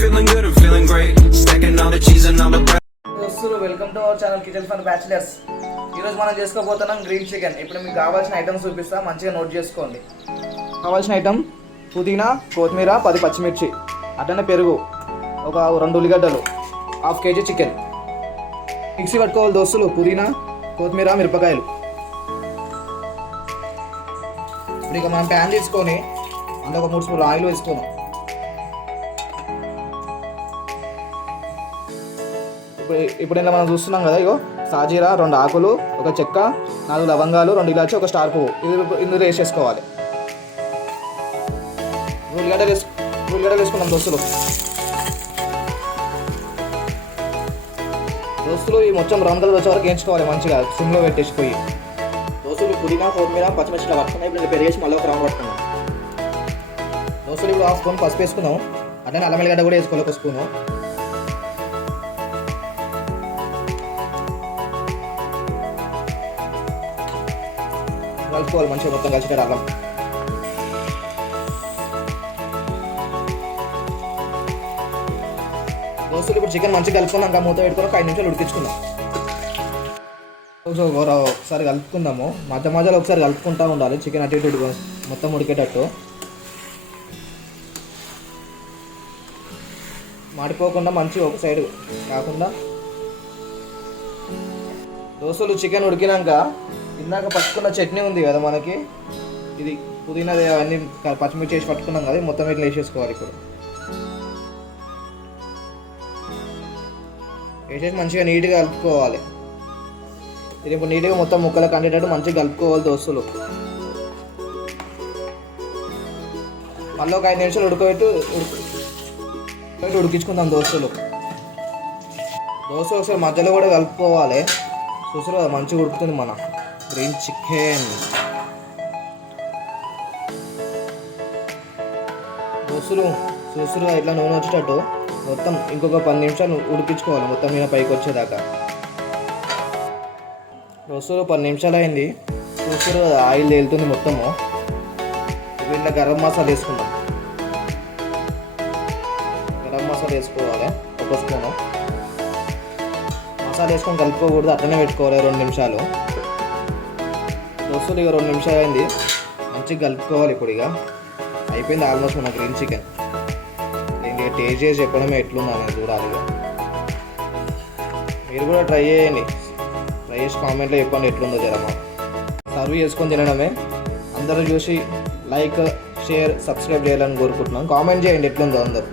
feeling good, I'm feeling great. Stacking all the cheese and all the bread. దోస్తులు welcome to our channel kitchen fun bachelors. ఈరోజు మనం చేసుకోబోతున్నాం green chicken. ఇప్పుడు మీకు కావాల్సిన items చూపిస్తా, మంచిగా నోట్ చేసుకోండి. కావాల్సిన ఐటమ్ పుదీనా, కొత్తిమీర, 10 పచ్చిమిర్చి, అట్లనే పెరుగు, ఒక 2 ఉల్లిగడ్డలు, ½ కేజీ చికెన్. మిక్సీ పట్టుకోవాలి దోస్తులు. పుదీనా, కొత్తిమీర, మిరపకాయలు. ఇప్పుడు ఇక మనం ప్యాన్ తీసుకొని అందులో ఒక 3 స్పూన్లు ఆయిల్ వేసుకున్నాం. ఇప్పుడు ఇలా మనం చూస్తున్నాం కదా, ఇగో సాజీరా, 2 ఆకులు, ఒక చెక్క, 4 లవంగాలు, 2 ఇలాచి, ఒక స్టార్ పువ్వు ఇందులో వేసేసుకోవాలి. ఉల్లిగడ్డ వేసుకున్నాం దోస్తులు. ఈ మొత్తం బ్రౌన్ కలర్ వచ్చే వరకు వేయించుకోవాలి మంచిగా, సిమ్లో పెట్టేసిపోయి. దోస్తులు పుదీనా, కొత్తిమీర, పచ్చిమిర్చిలో పట్టుకున్నాయి. ఇప్పుడు పెరిగేసి మళ్ళీ ఒక రౌండ్ పట్టుకున్నాం దోస్తులు. ఇప్పుడు 1 స్పూన్ పసుపు వేసుకున్నాం. అట్లనే అల్లం వెల్లిగడ్డ కూడా వేసుకోవాలి, 1 స్పూను. కలుపుకోవాలి మంచిగా, మొత్తం కలిసిపోయి అల్లం. దోస్తులు ఇప్పుడు చికెన్ మంచిగా కలుపుకున్నాక మూత పెట్టుకొని 5 నిమిషాలు ఉడికించుకుందాం. ఒకసారి కలుపుకుందాము, మధ్యలో ఒకసారి కలుపుకుంటూ ఉండాలి. చికెన్ అటు ఇటు మొత్తం ఉడికేటట్టు, మాడిపోకుండా మంచిగా ఒక సైడ్ కాకుండా. దోస్తులు చికెన్ ఉడికినాక ఇందాక పట్టుకున్న చట్నీ ఉంది కదా మనకి, ఇది పుదీనా అవన్నీ పచ్చిమిర్చి వేసి పట్టుకున్నాం కదా, మొత్తం ఇట్లా వేసేసుకోవాలి. ఇప్పుడు వేసేసి మంచిగా నీట్గా కలుపుకోవాలి. ఇది ఇప్పుడు నీట్గా మొత్తం ముక్కలకు అంటేటట్టు మంచిగా కలుపుకోవాలి దోస్తులు. మళ్ళీ ఒక 5 నిమిషాలు ఉడికించుకుందాం దోస్తులు. ఒకసారి మధ్యలో కూడా కలుపుకోవాలి. చూసారు మంచిగా ఉడుకుతుంది మన గ్రీన్ చికెన్. చూసురుగా ఇట్లా నూనె వచ్చేటట్టు మొత్తం ఇంకొక 10 నిమిషాలు ఉడికించుకోవాలి, మొత్తం మీద పైకి వచ్చేదాకా. దోస్తులు 10 నిమిషాలు అయింది. చూసురు ఆయిల్ తేలుతుంది మొత్తము. ఇట్లా గరం మసాలా వేసుకుందాం. గరం మసాలా వేసుకోవాలి, 1 స్పూను. మసాలా వేసుకొని కలుపుకోకూడదు, అట్లనే పెట్టుకోవాలి 2 నిమిషాలు. దోస్తులు ఇక 2 నిమిషాలు అయింది, మంచిగా కలుపుకోవాలి. ఇప్పుడు ఇక అయిపోయింది ఆల్మోస్ట్ మన గ్రీన్ చికెన్. నేను టేస్ట్ చేసి చెప్పడమే ఎట్లుందా నేను చూడాలి. మీరు కూడా ట్రై చేయండి, ట్రై చేసి కామెంట్లో చెప్పండి ఎట్లుందో జరమా. సర్వ్ చేసుకొని తినడమే. అందరూ చూసి లైక్, షేర్, సబ్స్క్రైబ్ చేయాలని కోరుకుంటున్నాం. కామెంట్ చేయండి ఎట్లుందో అందరూ.